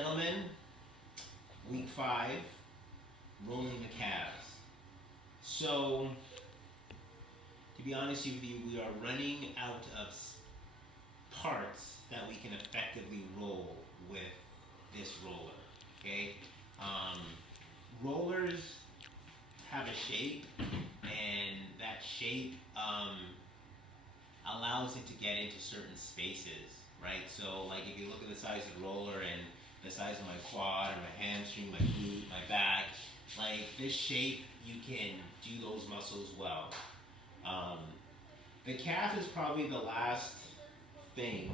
gentlemen, week 5, rolling the calves. So, to be honest with you, we are running out of parts that we can effectively roll with this roller. Okay, rollers have a shape, and that shape allows it to get into certain spaces, right? So, like if you look at the size of the roller and the size of my quad or my hamstring, my glute, my back, like this shape, you can do those muscles well. The calf is probably the last thing.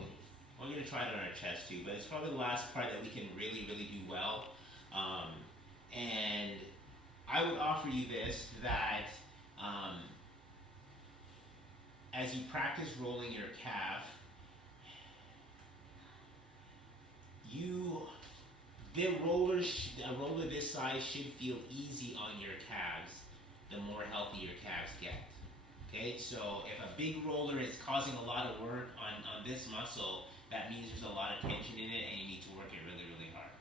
We're going to try it on our chest too, but it's probably the last part that we can really, really do well. And I would offer you this, that as you practice rolling your calf, a roller this size should feel easy on your calves the more healthy your calves get. Okay, so if a big roller is causing a lot of work on this muscle, that means there's a lot of tension in it and you need to work it really, really hard.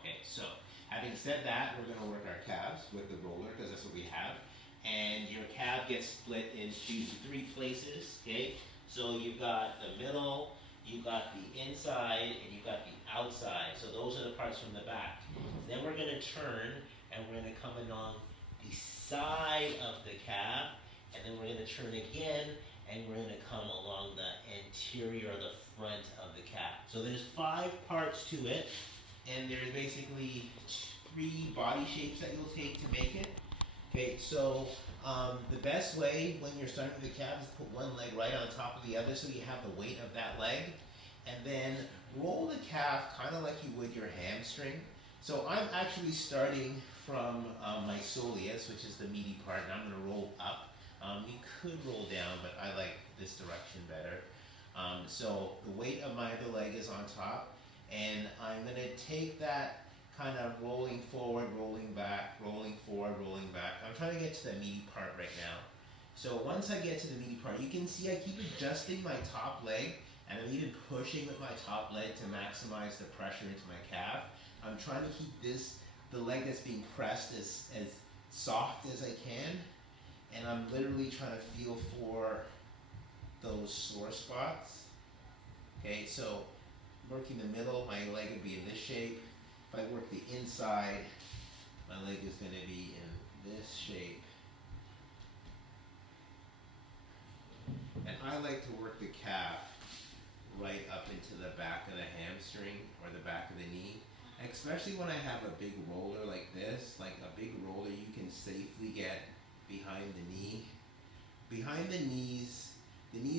Okay, so having said that, we're going to work our calves with the roller because that's what we have. And your calf gets split into 3 places, okay? So you've got the middle, you've got the inside, and you've got the outside. So those are the parts from the back. Then we're going to turn, and we're going to come along the side of the calf, and then we're going to turn again, and we're going to come along the interior or the front of the calf. So there's 5 parts to it, and there's basically 3 body shapes that you'll take to make it. Okay, so the best way when you're starting with the calf is put one leg right on top of the other so you have the weight of that leg, and then roll the calf kind of like you would your hamstring. So I'm actually starting from my soleus, which is the meaty part, and I'm going to roll up. You could roll down, but I like this direction better. So the weight of my other leg is on top, and I'm going to take that kind of rolling forward, rolling back, rolling forward, rolling back. I'm trying to get to the meaty part right now. So once I get to the meaty part, you can see I keep adjusting my top leg, and I'm even pushing with my top leg to maximize the pressure into my calf. I'm trying to keep the leg that's being pressed as soft as I can, and I'm literally trying to feel for those sore spots. Okay, so working the middle, my leg would be in this shape. If I work the inside, my leg is going to be in this shape. And I like to work the calf right up into the back of the hamstring or the back of the knee. Especially when I have a big roller like this, like a big roller you can safely get behind the knee. Behind the knees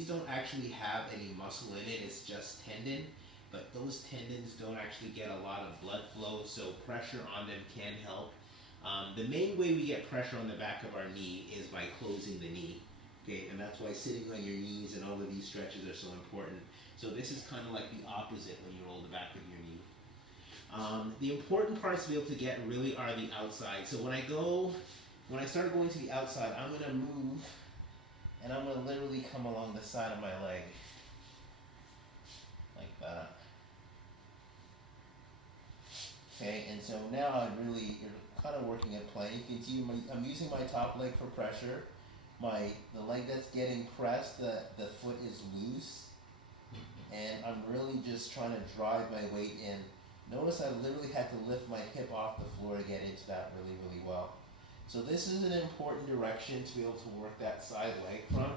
don't actually have any muscle in it, it's just tendon. But those tendons don't actually get a lot of blood flow, so pressure on them can help. The main way we get pressure on the back of our knee is by closing the knee. Okay, and that's why sitting on your knees and all of these stretches are so important. So this is kind of like the opposite when you roll the back of your knee. The important parts to be able to get really are the outside. So when I start going to the outside, I'm going to move, and I'm going to literally come along the side of my leg, like that. Okay, and so now you're kind of working at play. You can see I'm using my top leg for pressure. The leg that's getting pressed, the foot is loose, and I'm really just trying to drive my weight in. Notice I literally had to lift my hip off the floor to get into that really, really well. So this is an important direction to be able to work that side leg from,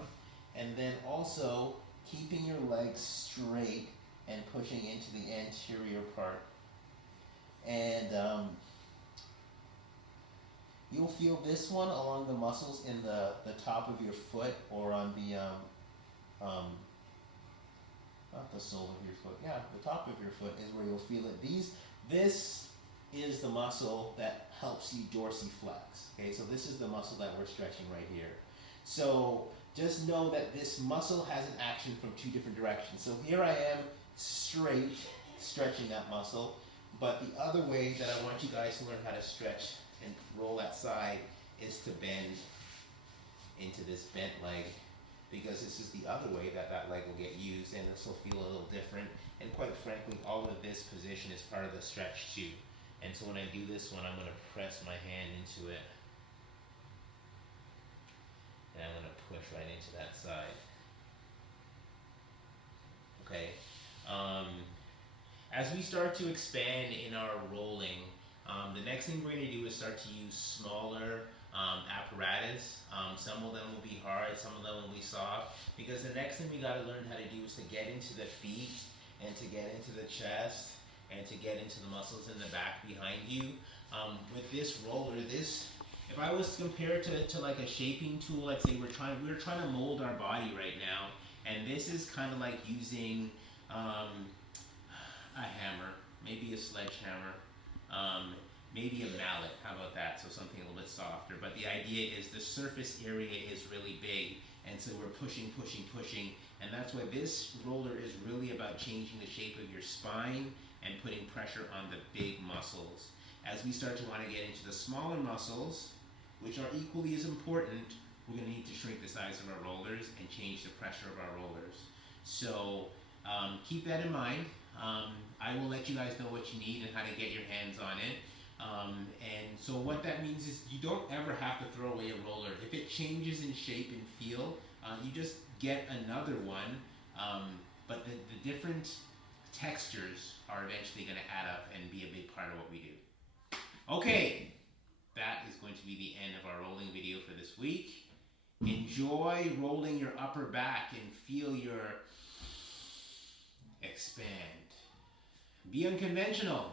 and then also keeping your legs straight and pushing into the anterior part. And you'll feel this one along the muscles in the top of your foot, or on the, not the sole of your foot, yeah, the top of your foot is where you'll feel it. This is the muscle that helps you dorsiflex. Okay, so this is the muscle that we're stretching right here. So just know that this muscle has an action from 2 different directions. So here I am straight, stretching that muscle, but the other way that I want you guys to learn how to stretch and roll that side is to bend into this bent leg, because this is the other way that leg will get used, and this will feel a little different. And quite frankly, all of this position is part of the stretch too. And so when I do this one, I'm going to press my hand into it. And I'm going to push right into that side. Okay. As we start to expand in our rolling, the next thing we're going to do is start to use smaller apparatus. Some of them will be hard, some of them will be soft, because the next thing we got to learn how to do is to get into the feet and to get into the chest and to get into the muscles in the back behind you. With this roller, if I was to compare it to like a shaping tool, let's say we're trying to mold our body right now, and this is kind of like using a hammer, maybe a sledgehammer, maybe a mallet. How about that? So something a little bit softer. But the idea is the surface area is really big, and so we're pushing, and that's why this roller is really about changing the shape of your spine and putting pressure on the big muscles. As we start to want to get into the smaller muscles, which are equally as important, we're going to need to shrink the size of our rollers and change the pressure of our rollers. So keep that in mind. I will let you guys know what you need and how to get your hands on it. And so what that means is you don't ever have to throw away a roller. If it changes in shape and feel, you just get another one. But the different textures are eventually going to add up and be a big part of what we do. Okay, that is going to be the end of our rolling video for this week. Enjoy rolling your upper back and feel your expand. Be unconventional.